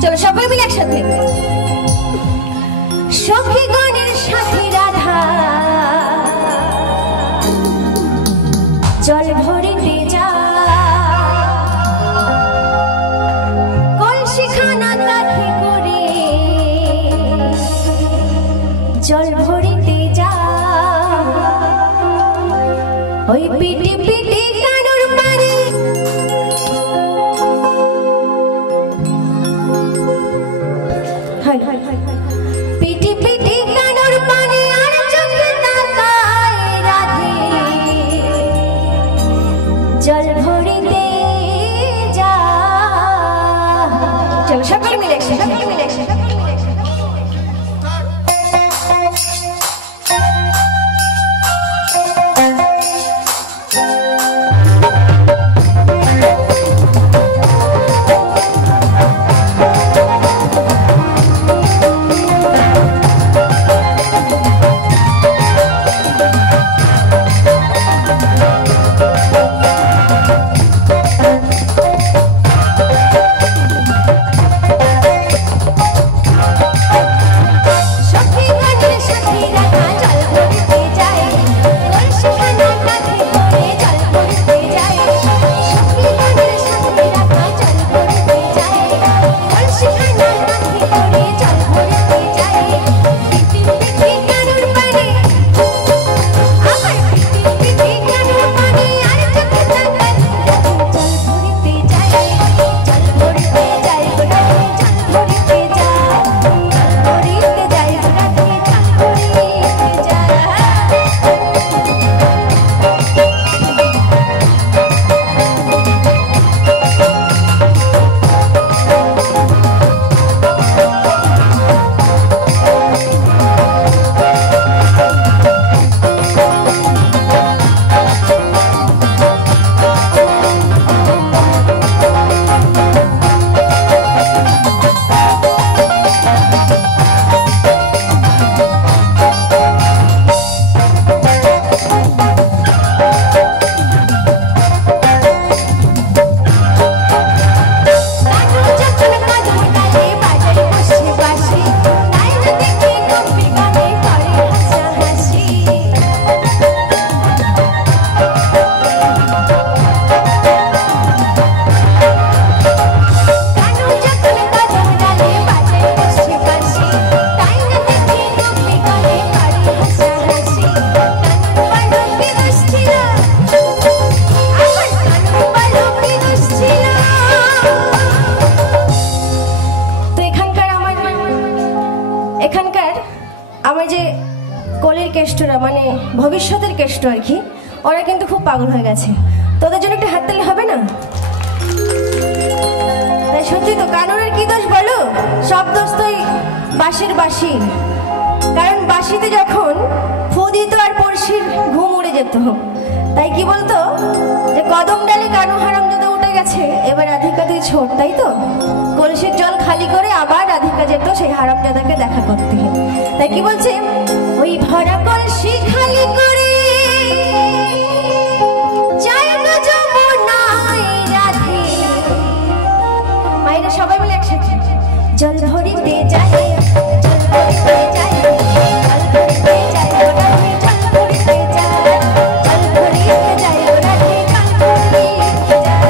চলো সবাই মিলে একসাথে। সখী গণের সাথী রাধা জল ভরিতে যা, কলসিখানা কাঁধে করে জল ভরিতে যা। ওই পিটি পিটি কানুর পারে পিটি পিটি কানুর পানে আর চোখে তাকায় রাধে জল ভরিতে যা। চলো সকলে মিলে সকলে মিলে মানে ভবিষ্যতের কেষ্ট আর কি, ওরা কিন্তু খুব পাগল হয়ে গেছে। তোদের জন্য একটা হাত তালি হবে না? তাই সত্যি তো, কানুরের কি দোষ বলো? সব দোষ তো বাঁশির বাঁশি। কারণ বাঁশিতে যখন ফু দিত আর পড়শির ঘুম উড়ে যেত। তাই কি বলতো যে কদম ডালে কানু হারামজাদা উঠে গেছে, এবার রাধিকা তুই ছোট, তাই তো কলসির জল খালি করে আবার রাধিকা যেত সেই হারামজাদাকে দেখা করতে। তাই কি বলছে, ওই ভরা কলসি খালি করে জায়গা যমুনায় রাধে। মায়েরা সবাই মিলে একসাথে জল ভরিতে যায়, জল ভরিতে যায়, জল ভরিতে যায়, জল ভরিতে যায়, জল ভরিতে যায়, রাধে জল ভরিতে যায়।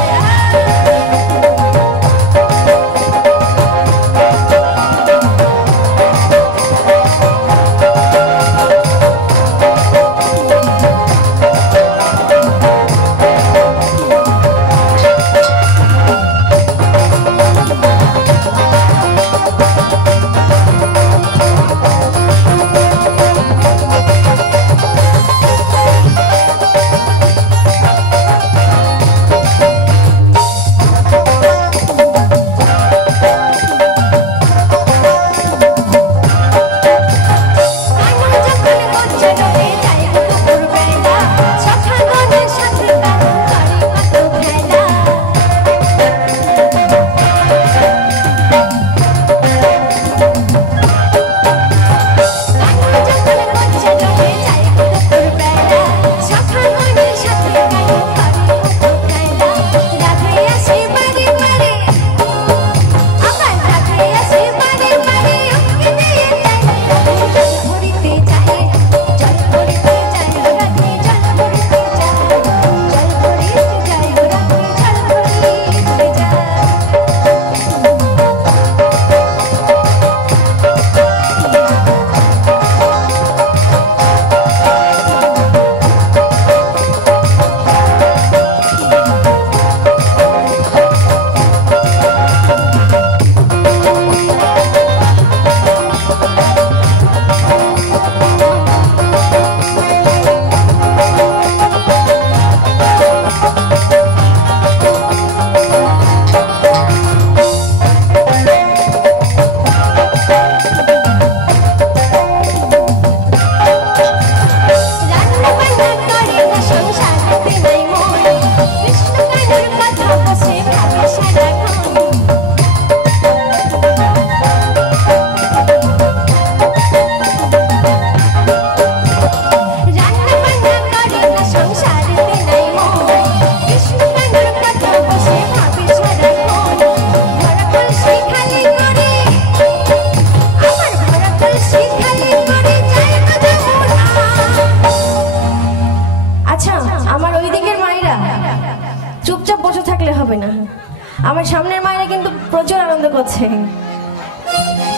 আনন্দ করছে।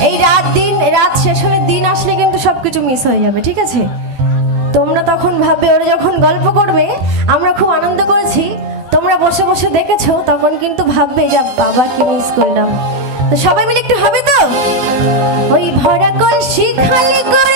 এই রাত শেষ হলে দিন আসলে কিন্তু সবকিছু মিস হয়ে যাবে, ঠিক আছে? তোমরা তখন ভাববে, ওরা যখন গল্প করবে আমরা খুব আনন্দ করেছি, তোমরা বসে বসে দেখেছো, তখন কিন্তু ভাববে যে বাবাকে মিস করলাম। তো সবাই মিলে একটু হবে তো? ওই ভরা কলসি খালি করে